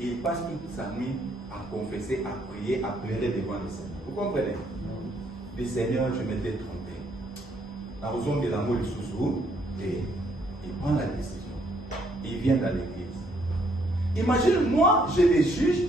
et il passe toute sa nuit à confesser, à prier, à pleurer devant le Seigneur. Vous comprenez? Le Seigneur, je m'étais trompé. La raison de l'amour du sous et il prend la décision. Il vient dans l'église. Imagine, moi, je les juge,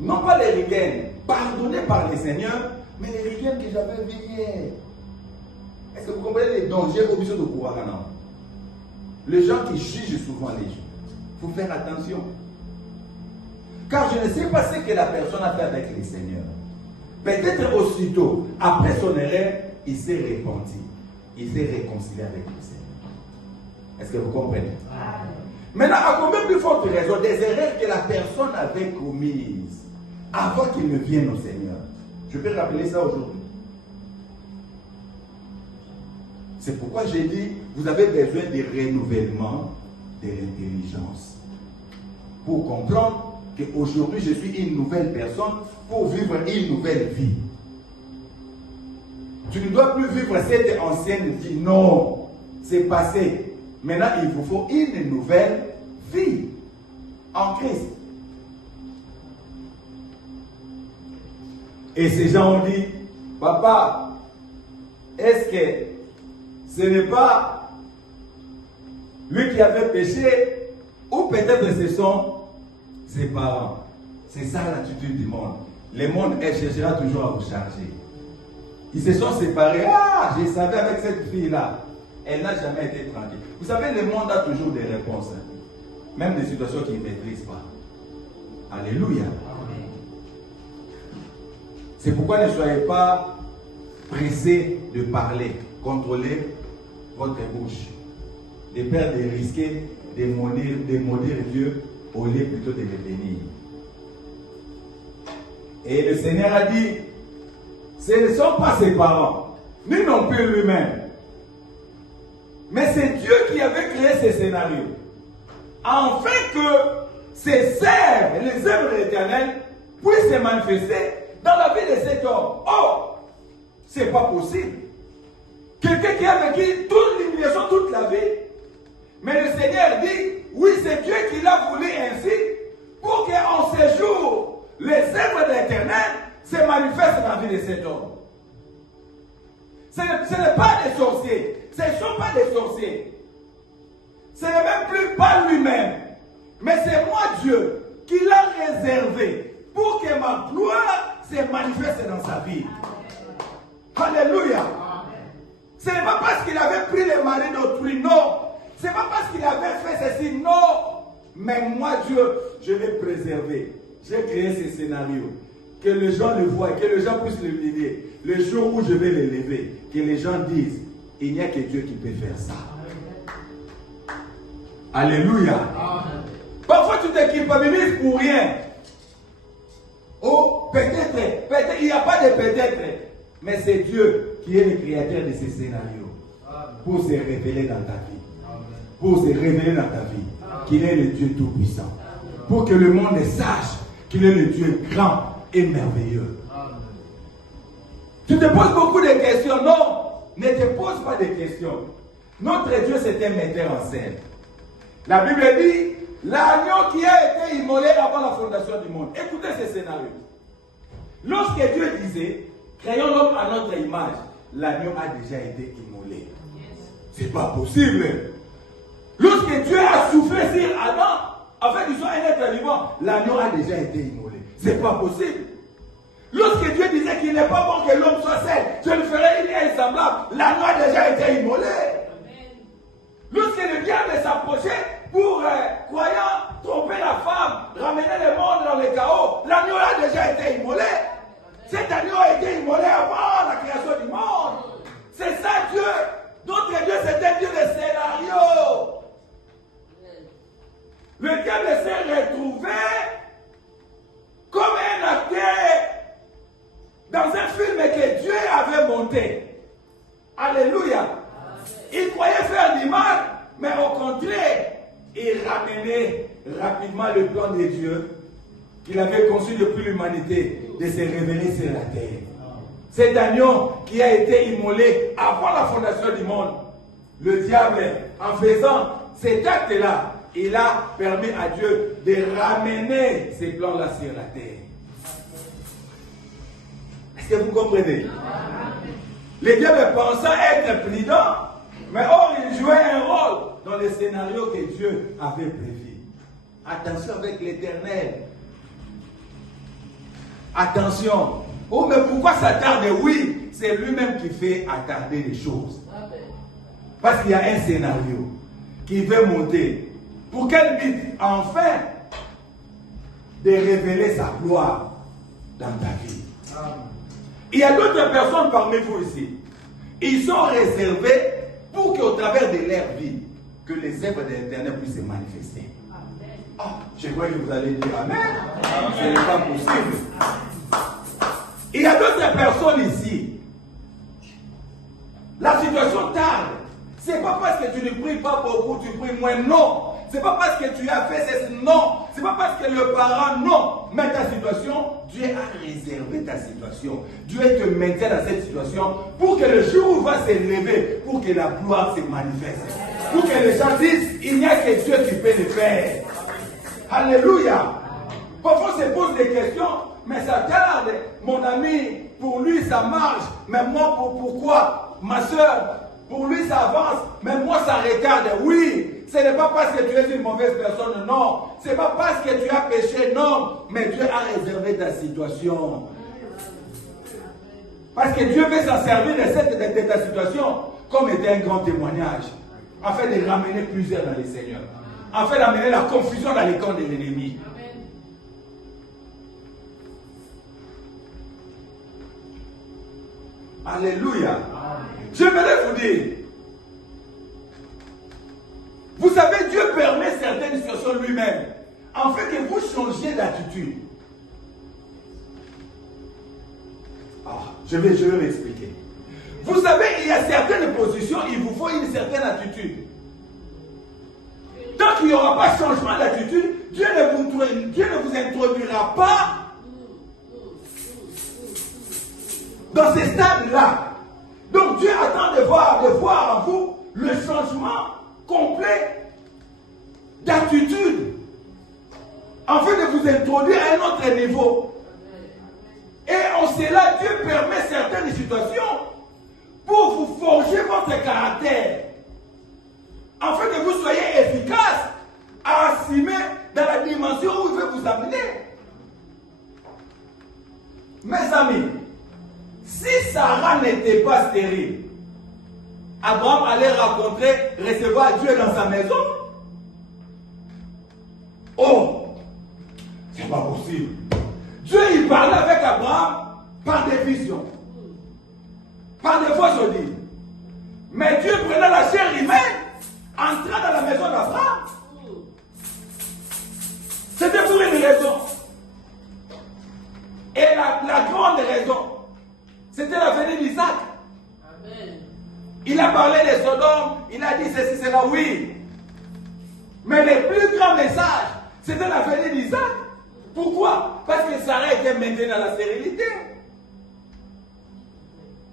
non pas les rigaines pardonnés par le Seigneur, mais les rigaines que j'avais veillées. Est-ce que vous comprenez les dangers au besoin de Kouakana? Les gens qui jugent souvent les gens. Il faut faire attention. Car je ne sais pas ce que la personne a fait avec le Seigneur. Peut-être aussitôt, après son erreur, il s'est repenti. Il s'est réconcilié avec le Seigneur. Est-ce que vous comprenez? Maintenant, à combien plus forte raison des erreurs que la personne avait commises avant qu'il ne vienne au Seigneur? Je peux rappeler ça aujourd'hui. C'est pourquoi j'ai dit, vous avez besoin de renouvellement de l'intelligence. Pour comprendre qu'aujourd'hui, je suis une nouvelle personne pour vivre une nouvelle vie. Tu ne dois plus vivre cette ancienne vie. Non, c'est passé. Maintenant, il vous faut une nouvelle vie en Christ. Et ces gens ont dit, papa, est-ce que ce n'est pas lui qui avait péché, ou peut-être ce sont ses parents? C'est ça l'attitude du monde. Le monde, elle cherchera toujours à vous charger. Ils se sont séparés. Ah, je savais avec cette fille-là. Elle n'a jamais été tranquille. Vous savez, le monde a toujours des réponses. Hein. Même des situations qu'il ne maîtrise pas. Alléluia. C'est pourquoi ne soyez pas pressés de parler. Contrôlez votre bouche. De peur de risquer de maudire Dieu au lieu plutôt de le bénir. Et le Seigneur a dit, ce ne sont pas ses parents, ni non plus lui-même. Mais c'est Dieu qui avait créé ce scénario. Afin que ses œuvres, les œuvres de l'Éternel, puissent se manifester dans la vie de cet homme. Oh, c'est pas possible. Quelqu'un qui a vécu toute l'humiliation, toute la vie. Mais le Seigneur dit, oui, c'est Dieu qui l'a voulu ainsi, pour qu'en ces jours, les œuvres de l'Éternel se manifestent dans la vie de cet homme. Ce n'est pas des sorciers. Ce ne sont pas des sorciers. Ce n'est même plus pas lui-même. Mais c'est moi, Dieu, qui l'a réservé pour que ma gloire se manifeste dans sa vie. Alléluia. Ce n'est pas parce qu'il avait pris les maris d'autrui, non. Ce n'est pas parce qu'il avait fait ceci, non. Mais moi, Dieu, je l'ai préservé. J'ai créé ce scénario. Que les gens le voient, que les gens puissent le lever. Le jour où je vais le lever, que les gens disent, il n'y a que Dieu qui peut faire ça. Alléluia. Parfois tu te culpabilises pour rien. Oh, peut-être, il n'y a pas de peut-être. Mais c'est Dieu qui est le créateur de ces scénarios. Pour se révéler dans ta vie. Pour se révéler dans ta vie. Qu'il est le Dieu tout-puissant. Pour que le monde sache qu'il est le Dieu grand et merveilleux. Tu te poses beaucoup de questions. Non, ne te pose pas de questions. Notre Dieu, c'est un metteur en scène. La Bible dit, l'agneau qui a été immolé avant la fondation du monde. Écoutez ce scénario. Lorsque Dieu disait, créons l'homme à notre image, l'agneau a déjà été immolé. C'est pas possible. Lorsque Dieu a soufflé sur Adam, afin qu'il soit un être vivant, l'agneau a déjà été immolé. C'est pas possible. Lorsque Dieu disait qu'il n'est pas bon que l'homme soit seul, je le ferai une semblable, l'agneau a déjà été immolé. Lorsque le diable s'approchait pour, croyant, tromper la femme, ramener le monde dans le chaos, l'agneau a déjà été immolé. Cet agneau a été immolé avant la création du monde. C'est ça Dieu. Notre Dieu, c'est un Dieu de scénario. Le diable s'est retrouvé comme un acteur dans un film que Dieu avait monté. Alléluia. Il croyait faire du mal, mais au contraire, il ramenait rapidement le plan de Dieu qu'il avait conçu depuis l'humanité de se révéler sur la terre. Cet agneau qui a été immolé avant la fondation du monde. Le diable, en faisant cet acte-là, il a permis à Dieu de ramener ces plans-là sur la terre. Est-ce que vous comprenez? Les diables pensaient être prudents, mais or ils jouaient un rôle dans le scénario que Dieu avait prévu. Attention avec l'Éternel. Attention. Oh, mais pourquoi s'attarder? Oui, c'est lui-même qui fait attarder les choses. Parce qu'il y a un scénario qui veut monter. Pour quel but? Enfin, de révéler sa gloire dans ta vie. Il y a d'autres personnes parmi vous ici. Ils sont réservés pour qu'au travers de leur vie, que les œuvres de l'Éternel puissent se manifester. Ah, je vois que vous allez dire Amen. Ce n'est pas possible. Il y a d'autres personnes ici. La situation tarde. Ce n'est pas parce que tu ne pries pas beaucoup, tu pries moins. Non. Ce n'est pas parce que tu as fait ceci. Non. Ce n'est pas parce que le parent. Non. Mais ta situation, Dieu a réservé ta situation. Dieu te maintient dans cette situation pour que le jour où va se lever, pour que la gloire se manifeste. Pour que les gens disent, il n'y a que Dieu qui peut le faire. Alléluia. Parfois on se pose des questions, mais ça tarde. Mon ami, pour lui ça marche, mais moi pourquoi? Ma soeur, pour lui ça avance, mais moi ça retarde. Oui, ce n'est pas parce que tu es une mauvaise personne, non. Ce n'est pas parce que tu as péché, non. Mais Dieu a réservé ta situation. Parce que Dieu veut s'en servir de ta situation comme étant un grand témoignage, afin de ramener plusieurs dans les Seigneurs, afin d'amener la confusion dans les camps de l'ennemi. Alléluia. J'aimerais vous dire, vous savez, Dieu permet certaines situations lui-même, afin que vous changiez d'attitude. Je vais l'expliquer. Vous savez, il y a certaines positions, il vous faut une certaine attitude. Tant qu'il n'y aura pas de changement d'attitude, Dieu ne vous introduira pas dans ces stades-là. Donc Dieu attend de voir en vous le changement complet d'attitude, afin de vous introduire à un autre niveau. Et en cela, Dieu permet certaines situations pour vous forger votre caractère, afin que vous soyez efficace à assumer dans la dimension où il veut vous amener. Mes amis, si Sarah n'était pas stérile, Abraham allait recevoir Dieu dans sa maison? Oh, c'est pas possible. Dieu, il parlait avec Abraham par des visions, par des voix audibles. Mais Dieu prenait la chair humaine, entrant dans la maison d'Abraham. C'était pour une raison. Et la grande raison, c'était la venue d'Isaac. Il a parlé de Sodome, il a dit ceci, c'est là, oui. Mais le plus grand message, c'était la venue d'Isaac. Pourquoi? Parce que Sarah était maintenue dans la stérilité.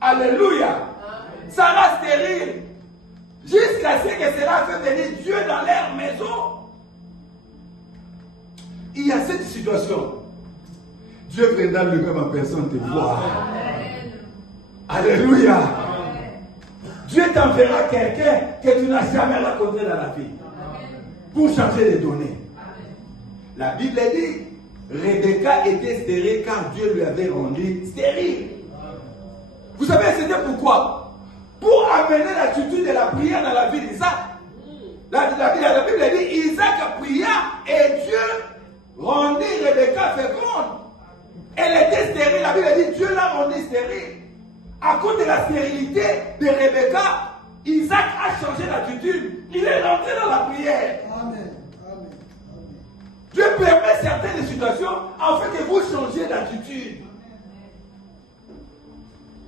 Alléluia. Sarah stérile. Jusqu'à ce que cela fait venir Dieu dans leur maison. Il y a cette situation. Dieu prendra lui-même en personne te voir. Alléluia. Dieu t'enverra quelqu'un que tu n'as jamais rencontré dans la vie pour changer les données. La Bible dit, Rebecca était stérile car Dieu lui avait rendu stérile. Vous savez, c'était pourquoi? Pour amener l'attitude de la prière dans la vie d'Isaac. La Bible dit, Isaac pria et Dieu rendit Rebecca féconde. Elle était stérile. La Bible dit, Dieu l'a rendue stérile. À cause de la stérilité de Rebecca, Isaac a changé d'attitude. Il est rentré dans la prière. Amen. Dieu permet certaines situations afin que vous changiez d'attitude,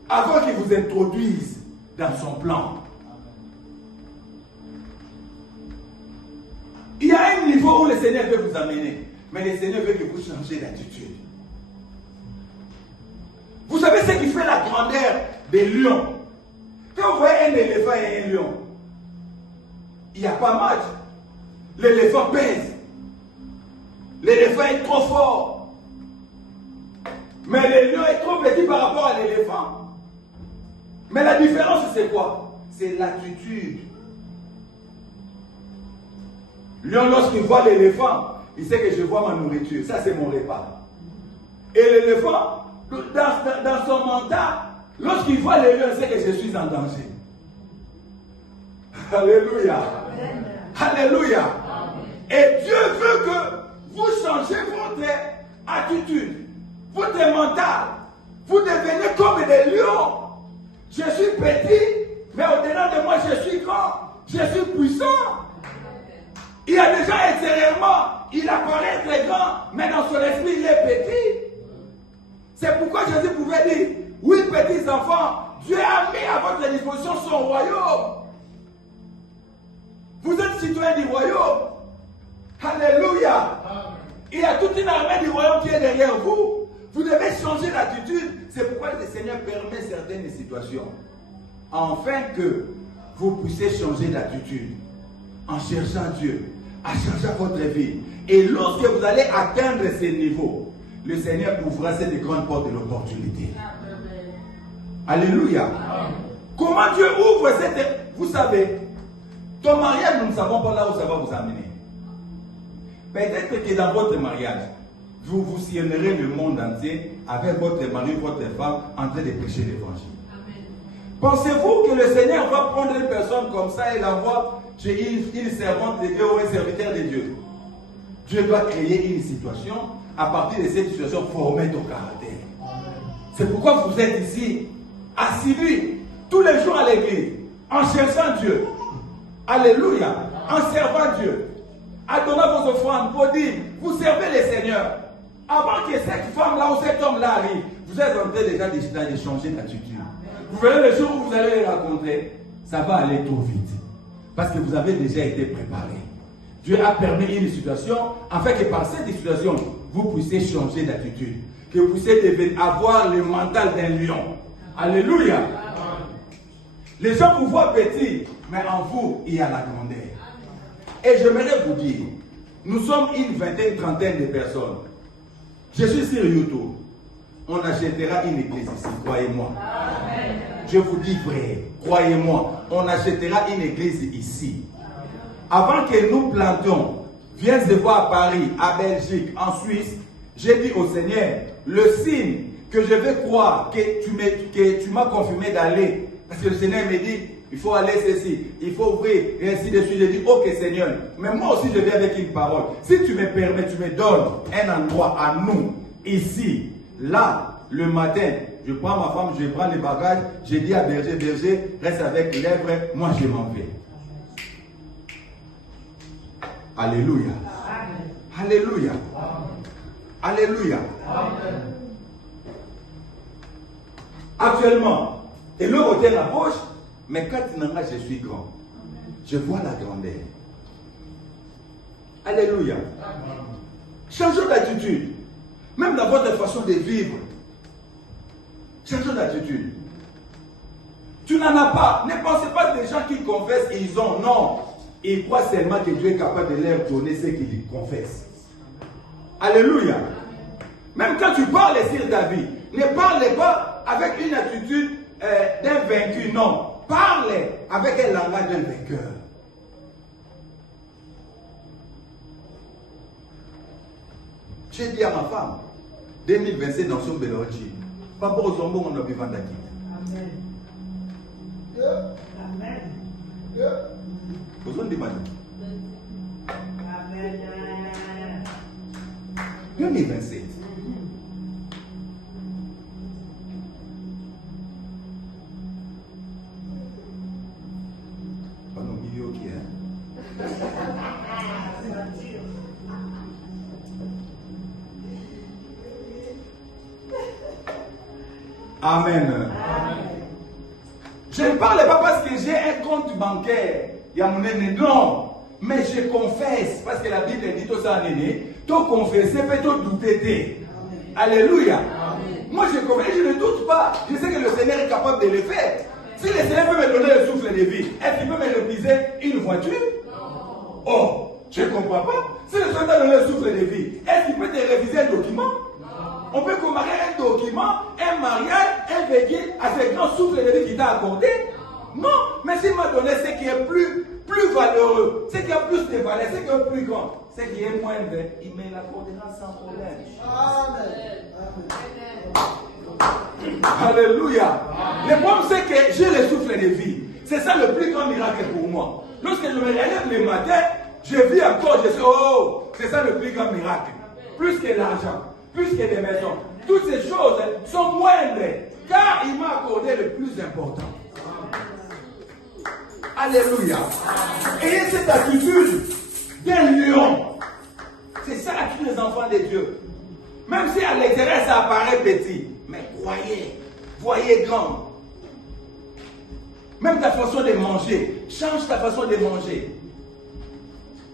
afin qu'il vous introduise dans son plan. Il y a un niveau où le Seigneur veut vous amener, mais le Seigneur veut que vous changiez d'attitude. Vous savez ce qui fait la grandeur des lions? Quand vous voyez un éléphant et un lion, il n'y a pas match. L'éléphant pèse. L'éléphant est trop fort. Mais le lion est trop petit par rapport à l'éléphant. Mais la différence, c'est quoi? C'est l'attitude. Le lion, lorsqu'il voit l'éléphant, il sait que je vois ma nourriture. Ça, c'est mon repas. Et l'éléphant, dans son mental, lorsqu'il voit le lion, il sait que je suis en danger. Alléluia. Amen. Alléluia. Amen. Et Dieu veut que vous changez votre attitude, votre mental. Vous devenez comme des lions. Je suis petit, mais au-delà de moi, je suis grand. Je suis puissant. Il y a déjà intérieurement, il apparaît très grand, mais dans son esprit, il est petit. C'est pourquoi Jésus pouvait dire, oui, petits enfants, Dieu a mis à votre disposition son royaume. Vous êtes citoyens du royaume. Alléluia. Il y a toute une armée du royaume qui est derrière vous. Vous devez changer d'attitude. C'est pourquoi le Seigneur permet certaines situations. Afin que vous puissiez changer d'attitude. En cherchant Dieu. En cherchant votre vie. Et lorsque vous allez atteindre ces niveaux, le Seigneur ouvrira cette grande porte de l'opportunité. Alléluia. Comment Dieu ouvre cette... Vous savez, ton mariage, nous ne savons pas là où ça va vous amener. Peut-être que dans votre mariage, vous vous sillonnerez le monde entier avec votre mari, votre femme, en train de prêcher l'évangile. Pensez-vous que le Seigneur va prendre une personne comme ça et l'envoie chez une servante de Dieu ou un serviteur de Dieu? Dieu doit créer une situation, à partir de cette situation, former ton caractère. C'est pourquoi vous êtes ici, assidus, tous les jours à l'église, en cherchant Dieu. Alléluia. En servant Dieu. En donnant vos offrandes pour dire, vous servez le Seigneur. Avant que cette femme-là ou cet homme-là arrive, vous êtes en train déjà de changer d'attitude. Vous verrez le jour où vous allez les rencontrer, ça va aller trop vite. Parce que vous avez déjà été préparé. Dieu a permis une situation, afin que par cette situation, vous puissiez changer d'attitude. Que vous puissiez avoir le mental d'un lion. Alléluia. Les gens vous voient petits, mais en vous, il y a la grandeur. Et j'aimerais vous dire, nous sommes une vingtaine, trentaine de personnes. Je suis sur YouTube. On achètera une église ici, croyez-moi. Je vous dis vrai, croyez-moi, on achètera une église ici. Avant que nous plantions, viens se voir à Paris, à Belgique, en Suisse, j'ai dit au Seigneur, le signe que je vais croire que tu m'as confirmé d'aller, parce que le Seigneur me dit, il faut aller ceci, il faut ouvrir, et ainsi de suite. Je dis, ok Seigneur, mais moi aussi je viens avec une parole. Si tu me permets, tu me donnes un endroit à nous, ici, là, le matin, je prends ma femme, je prends les bagages, je dis à berger, berger, reste avec lèvres, moi je m'en vais. Alléluia. Alléluia. Alléluia. Actuellement, et le retient la poche, mais quand je suis grand, je vois la grandeur. Alléluia. Changeons d'attitude. Même dans votre façon de vivre. Changeons d'attitude. Tu n'en as pas. Ne pensez pas des gens qui confessent et ils ont. Non. Ils croient seulement que Dieu est capable de leur donner ce qu'ils confessent. Alléluia. Même quand tu parles sur ta vie, ne parle pas avec une attitude d'un vaincu. Non. Parle avec un langage d'un vainqueur. J'ai dit à ma femme, 2027 dans son Bélogi, Papa aux hommes, on a pu vendre d'acquis. Amen. Amen. Besoin de demander. Amen. 2027. Pas nos milieux qui est. Amen. Amen. Je ne parle pas parce que j'ai un compte bancaire. Il y a mon aîné. Non. Mais je confesse. Parce que la Bible dit tout ça, néné. Tout confesser, peut tout douter. Alléluia. Amen. Moi je confesse, je ne doute pas. Je sais que le Seigneur est capable de le faire. Si le Seigneur peut me donner le souffle de vie, est-ce qu'il peut me réaliser une voiture? Non. Oh. Je ne comprends pas. Si le soldat donne le souffle de vie, est-ce qu'il peut te réviser un document? On peut comparer un document, un mariage, un veillé à ce grand souffle de vie qui t'a accordé? Non, mais s'il m'a donné ce qui est plus valeureux, ce qui a plus de valeur, ce qui est plus grand, ce qui est moindre, il me l'accordera sans problème. Amen. Alléluia. Le problème, c'est que j'ai le souffle de vie. C'est ça le plus grand miracle pour moi. Lorsque je me relève le matin, je vis encore, je sais, oh, c'est ça le plus grand miracle. Plus que l'argent, plus que les maisons. Toutes ces choses sont moindres, car il m'a accordé le plus important. Alléluia. Ayez cette attitude d'un lion. C'est ça l'attitude des enfants de Dieu. Même si à l'extérieur ça apparaît petit, mais voyez grand. Même ta façon de manger, change ta façon de manger.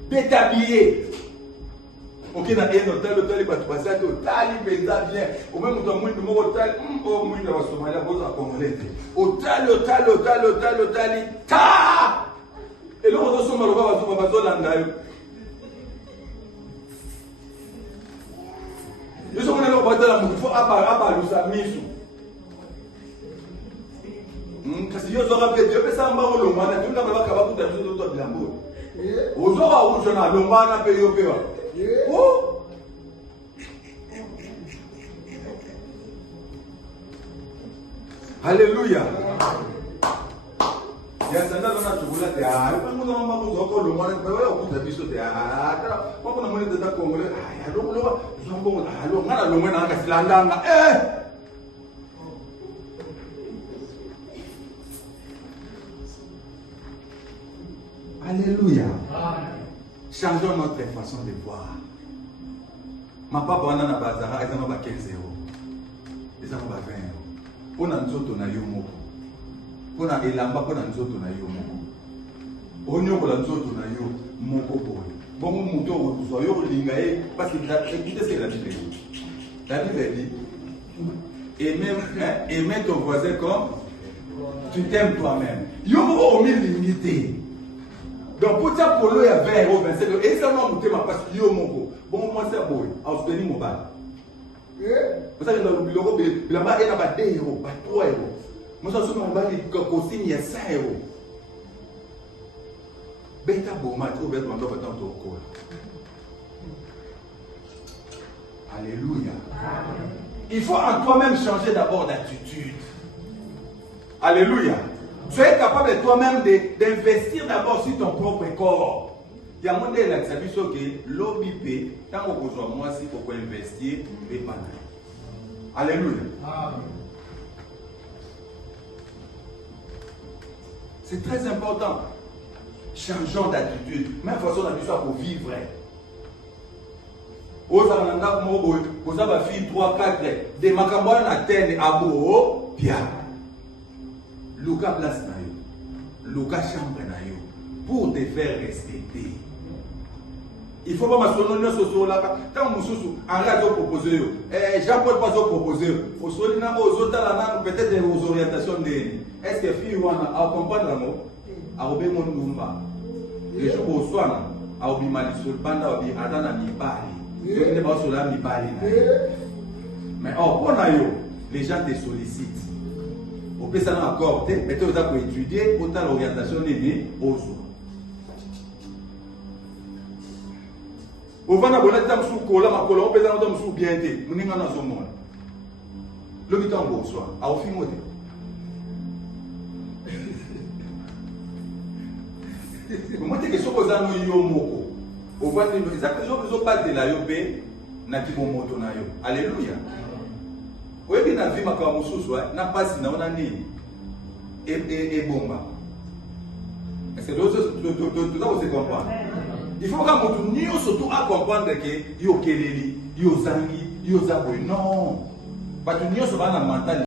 De t'habiller. Ok, dans un hôtel, il va te passer à l'hôtel, il va bien. Au même temps, il va te hôtel, il va te Somalia, il va te Congolais. Hôtel, ta! Et là, on va se mettre au bas, je suis venu au bas de la mouille, il faut apparer sa mise. Kasi yo zoka pe Dieu pesa mbako longwana tunda ba ka ba kuta biso to bilambo ozoka uzona longwana pe yo pe wa oh Alléluia. Ya sanda lona tubula te ah pa ngona mama ko zoko longwana pe wa kuta biso te ah tara ko na mone de ta Congolais ah ya lo zombo ah lo ngana longwana ka silandanga Alléluia. Changeons notre façon de voir. Ma papa on a na bazara, ils ont 15 euros. Ils ont 20 euros. On a nzoto na yo moko. On a elamba on a nzoto na yo moko. On yo la nzoto na yo moko boy. Bon muto ko so yo lingae parce que écoutez ce que la Bible dit. La Bible dit aimer ton voisin comme tu t'aimes toi-même. Yo moko au milieu limité. Donc, pour dire pour lui, il y a 20 euros, 27 euros. Et ça, on a parce qu'il y a un mot. Bon, moi, c'est beau. Alors, je te dis, mon bal. Vous savez, le bureau, il y a 2 euros, 3 euros. Moi, je suis mon bal, il y a 5 euros. Beta beau, ma trouve, bête, ma trouve, attends, au col. Alléluia. Il faut en toi-même changer d'abord d'attitude. Alléluia. Soyez capable de toi-même d'investir d'abord sur ton propre corps. Il y a un monde qui a dit que l'OBP, tant qu'on besoin moi, si pour investir, et pas. Alléluia. C'est très important. Changeons d'attitude. Même façon d'habitude pour vivre. Vous avez 3, 4, des macambouins à terre, à beau, bien. Luka place na yo, Luka chambre na yo, pour te faire respecter. Il faut pas m'assurer ce soir là. Tant que nous arrête de proposer, Jean-Paul pas de proposer. Au soir là, aux autres là, peut-être des orientations de. Est-ce que fille ou à comprendre l'amour, à obéir mon numba. Les jours au soir, à obéir ma sur le banda, à obéir à dans la mibali. Je ne pas sur la mibali. Mais oh, on a yo, les gens te sollicitent. On peut s'en accorder, mais tu as étudier autant l'orientation des vies aux autres. Au vent, on a des sous cola, ma cola, on peut s'en sous bien été. Nous n'avons pas de monde. Le mi-temps, bonsoir. À au film, moi, je suis sûr que vous avez un moko. Au vent, vous avez pas de la yopé, n'a pas de moto. Alléluia. Oui, bien la vie m'a comme sous-soi, n'a pas si on a ni et bomba. Est-ce que tout ça vous comprendre? Il faut que nous surtout à comprendre que yo keleli, yo zangi, yo zaboy. Non, parce que nous sommes dans la mentalité.